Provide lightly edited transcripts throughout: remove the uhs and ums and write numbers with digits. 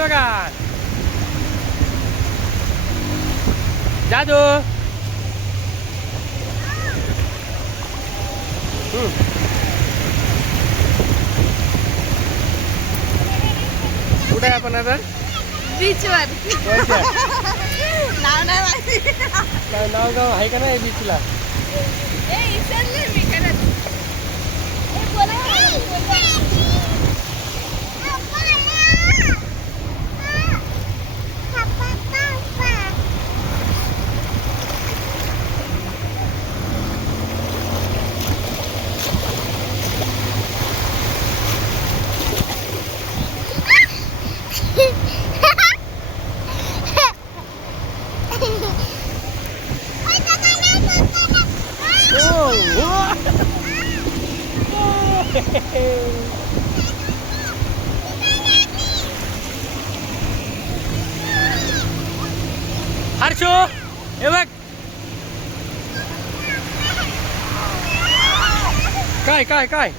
बघा जादू. कुठे आहे आपण आता? बीचवर. नाव नाही माहिती. काय नाव गाव आहे का नाही बीचला? विसरले मी खरंच. बोला. हर्षो हे बघ काय काय काय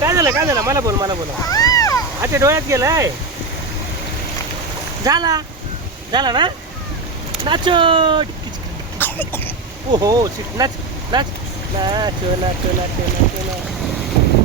काय झालं काय झालं मला बोल अच्छा डोळ्यात गेलाय झाला झाला ना नाचो ओहो नाच नाच नाचो नाचो नाचो नाचो नाच